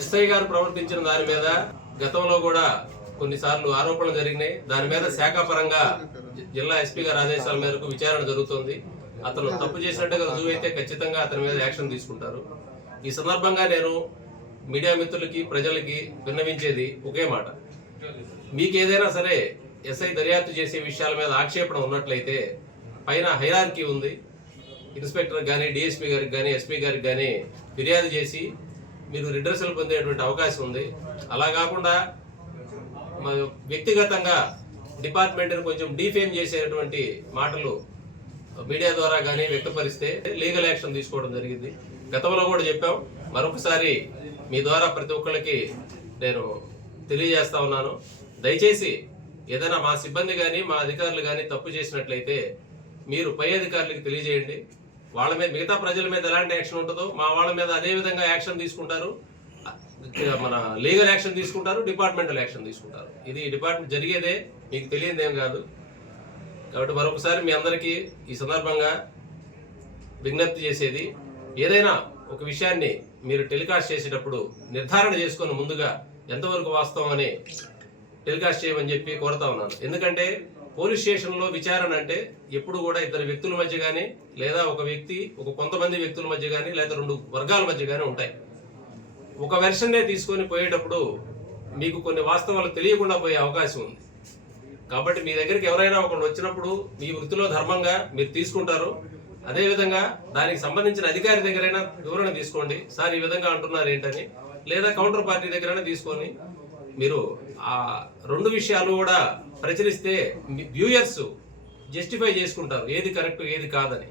SI గారు ప్రవర్తించిన దాని మీద గతంలో కూడా కొన్నిసార్లు ఆరోపణలు జరిగినాయి. దాని మీద శాఖాపరంగా పరంగా జిల్లా ఎస్పీ గారి ఆదేశాల మేరకు విచారణ జరుగుతోంది. అతను తప్పు చేసినట్టుగా రుజువు అయితే ఖచ్చితంగా అతని మీద యాక్షన్ తీసుకుంటారు. ఈ సందర్భంగా నేను మీడియా మిత్రులకి ప్రజలకి విన్నవించేది ఒకే మాట. మీకు ఏదైనా సరే ఎస్ఐ దర్యాప్తు చేసే విషయాల మీద ఆక్షేపణ ఉన్నట్లయితే పైన హైరార్కీ ఉంది. ఇన్స్పెక్టర్ కానీ డిఎస్పీ గారికి కానీ ఎస్పీ గారికి కానీ ఫిర్యాదు చేసి మీరు రిడ్రెసల్ పొందేటువంటి అవకాశం ఉంది. అలా కాకుండా వ్యక్తిగతంగా డిపార్ట్మెంట్ని కొంచెం డీఫేమ్ చేసేటువంటి మాటలు మీడియా ద్వారా కానీ వ్యక్తపరిస్తే లీగల్ యాక్షన్ తీసుకోవడం జరిగింది. గతంలో కూడా చెప్పాం. మరొకసారి మీ ద్వారా ప్రతి ఒక్కరికి నేను తెలియజేస్తా ఉన్నాను. దయచేసి ఏదైనా మా సిబ్బంది కానీ మా అధికారులు కానీ తప్పు చేసినట్లయితే మీరు పై అధికారులకు తెలియజేయండి. వాళ్ళ మీద మిగతా ప్రజల మీద ఎలాంటి యాక్షన్ ఉంటుందో మా వాళ్ళ మీద అదే విధంగా యాక్షన్ తీసుకుంటారు. మన లీగల్ యాక్షన్ తీసుకుంటారు డిపార్ట్మెంటల్ యాక్షన్ తీసుకుంటారు. ఇది డిపార్ట్మెంట్ జరిగేదే మీకు తెలియదేం కాదు. కాబట్టి మరొకసారి మీ అందరికీ ఈ సందర్భంగా విజ్ఞప్తి చేసేది ఏదైనా ఒక విషయాన్ని మీరు టెలికాస్ట్ చేసేటప్పుడు నిర్ధారణ చేసుకొని ముందుగా ఎంతవరకు వాస్తవం అని టెలికాస్ట్ చేయమని చెప్పి కోరుతా ఉన్నాను. ఎందుకంటే పోలీస్ స్టేషన్లో విచారణ అంటే ఎప్పుడు కూడా ఇద్దరు వ్యక్తుల మధ్య కానీ లేదా ఒక వ్యక్తి ఒక కొంతమంది వ్యక్తుల మధ్య కానీ లేదా రెండు వర్గాల మధ్య కానీ ఉంటాయి. ఒక వెర్షన్నే తీసుకొని పోయేటప్పుడు మీకు కొన్ని వాస్తవాలు తెలియకుండా పోయే అవకాశం ఉంది. కాబట్టి మీ దగ్గరికి ఎవరైనా ఒకరు వచ్చినప్పుడు మీ వృత్తిలో ధర్మంగా మీరు తీసుకుంటారు. అదేవిధంగా దానికి సంబంధించిన అధికారి దగ్గరైనా వివరణ తీసుకోండి. సార్ ఈ విధంగా అంటున్నారు ఏంటని లేదా కౌంటర్ పార్టీ దగ్గరైనా తీసుకొని మీరు ఆ రెండు విషయాలు కూడా ప్రచురిస్తే వ్యూయర్స్ జస్టిఫై చేసుకుంటారు. ఏది కరెక్ట్ ఏది కాదని.